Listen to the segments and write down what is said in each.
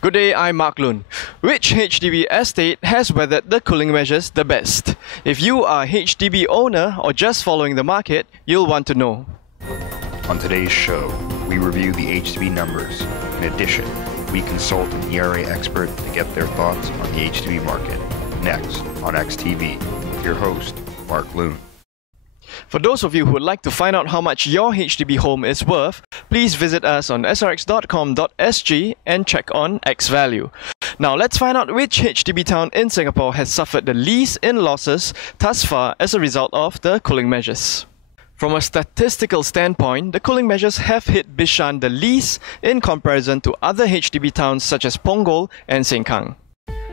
Good day, I'm Mark Loon. Which HDB estate has weathered the cooling measures the best? If you are a HDB owner or just following the market, you'll want to know. On today's show, we review the HDB numbers. In addition, we consult an ERA expert to get their thoughts on the HDB market. Next on XTV, your host, Mark Loon. For those of you who would like to find out how much your HDB home is worth, please visit us on srx.com.sg and check on X value. Now let's find out which HDB town in Singapore has suffered the least in losses thus far as a result of the cooling measures. From a statistical standpoint, the cooling measures have hit Bishan the least in comparison to other HDB towns such as Punggol and Sengkang.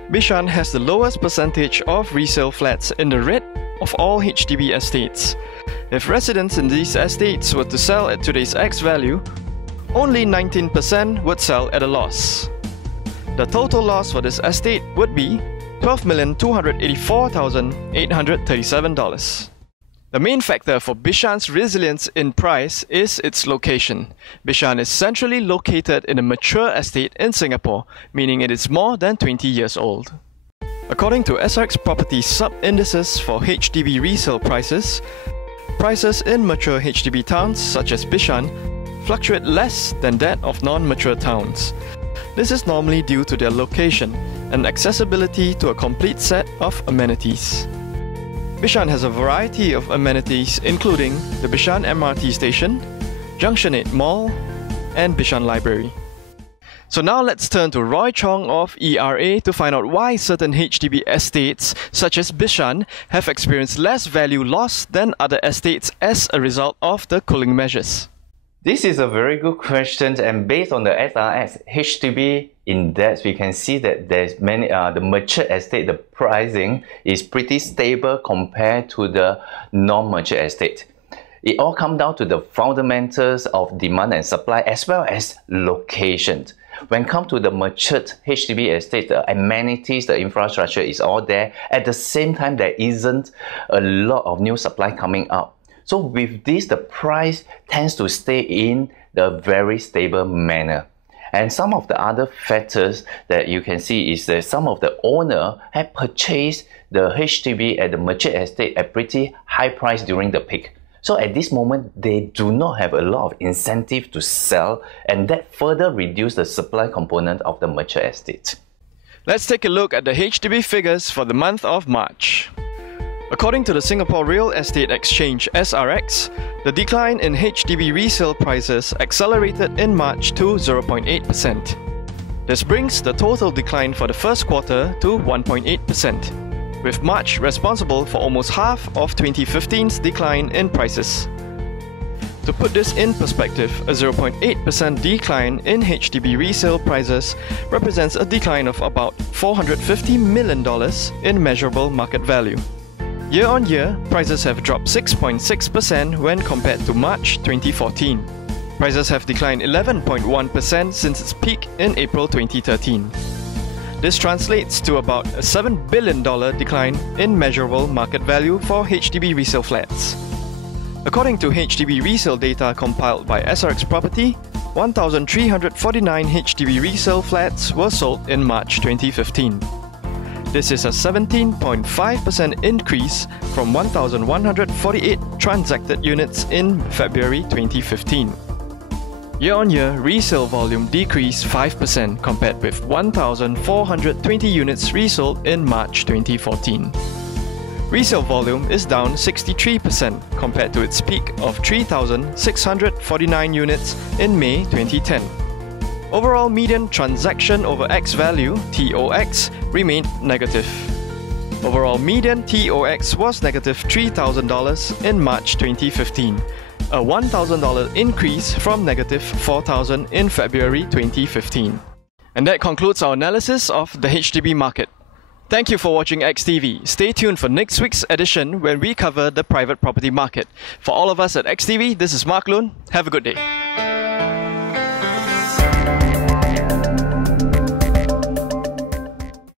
Bishan has the lowest percentage of resale flats in the red of all HDB estates. If residents in these estates were to sell at today's X value, only 19% would sell at a loss. The total loss for this estate would be $12,284,837. The main factor for Bishan's resilience in price is its location. Bishan is centrally located in a mature estate in Singapore, meaning it is more than 20 years old. According to SRX Property sub-indices for HDB resale prices, prices in mature HDB towns such as Bishan fluctuate less than that of non-mature towns. This is normally due to their location and accessibility to a complete set of amenities. Bishan has a variety of amenities including the Bishan MRT station, Junction 8 Mall, and Bishan Library. So now let's turn to Roy Chong of ERA to find out why certain HDB estates such as Bishan have experienced less value loss than other estates as a result of the cooling measures. This is a very good question, and based on the SRX HDB index, we can see that there's many the mature estate, the pricing is pretty stable compared to the non-mature estate. It all comes down to the fundamentals of demand and supply as well as location. When it comes to the matured HDB estate, the amenities, the infrastructure is all there. At the same time, there isn't a lot of new supply coming up. So with this, the price tends to stay in the very stable manner. And some of the other factors that you can see is that some of the owner have purchased the HDB at the mature estate at pretty high price during the peak. So at this moment, they do not have a lot of incentive to sell, and that further reduce the supply component of the mature estate. Let's take a look at the HDB figures for the month of March. According to the Singapore Real Estate Exchange SRX, the decline in HDB resale prices accelerated in March to 0.8%. This brings the total decline for the first quarter to 1.8%, with March responsible for almost half of 2015's decline in prices. To put this in perspective, a 0.8% decline in HDB resale prices represents a decline of about $450 million in measurable market value. Year on year, prices have dropped 6.6% when compared to March 2014. Prices have declined 11.1% since its peak in April 2013. This translates to about a $7 billion decline in measurable market value for HDB resale flats. According to HDB resale data compiled by SRX Property, 1,349 HDB resale flats were sold in March 2015. This is a 17.5% increase from 1,148 transacted units in February 2015. Year-on-year, resale volume decreased 5% compared with 1,420 units resold in March 2014. Resale volume is down 63% compared to its peak of 3,649 units in May 2010. Overall median transaction over X value, TOX, remained negative. Overall median TOX was negative $3,000 in March 2015, a $1,000 increase from negative $4,000 in February 2015. And that concludes our analysis of the HDB market. Thank you for watching XTV. Stay tuned for next week's edition when we cover the private property market. For all of us at XTV, this is Mark Loon. Have a good day.